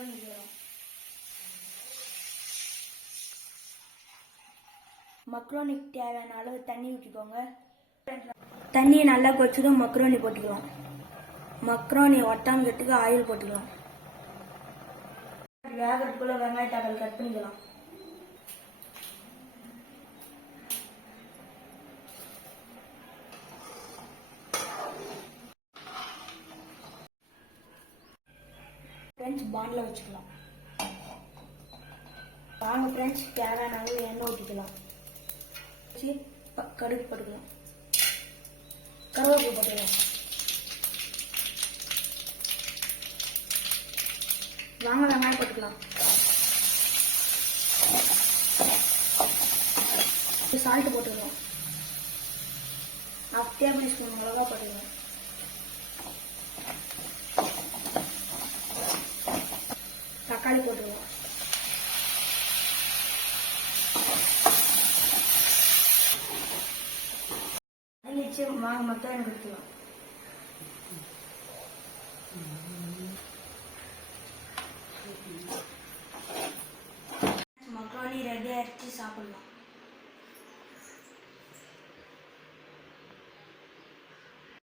Macaroni செய்யலாம். மக்ரோனிக்கு தேவையான அளவு தண்ணி ஊற்றிக்கோங்க. தண்ணியை நல்லா கொதிச்சதும் மக்ரோனி போட்டுக்கலாம். மக்ரோனி ஒட்டாமக்கிறதுக்கு ஆயில் போட்டுக்கலாம். வேகிறதுக்குள்ள வெங்காய தக்காளி கட் பண்ணிக்கலாம். ஃப்ரெண்ட்ஸ் பாண்டில் வச்சுக்கலாம். வாங்க ஃப்ரெண்ட்ஸ் தேவையான அளவு எண்ணெய் ஊற்றிக்கலாம். வச்சு கடுகு போட்டுக்கலாம். கருவேப்பிலை போட்டுக்கலாம். வாங்க வெங்காயம் போட்டுக்கலாம். சால்ட் போட்டுக்கலாம். 1/2 டேபிள் ஸ்பூன் மிளகா போட்டுக்கலாம். தக்காளி போட்டுக்கலாம். வாங்க மக்ரோனி கொடுத்துக்கலாம். மக்ரோனி ரெடி ஆயிடுச்சு, சாப்பிடலாம்.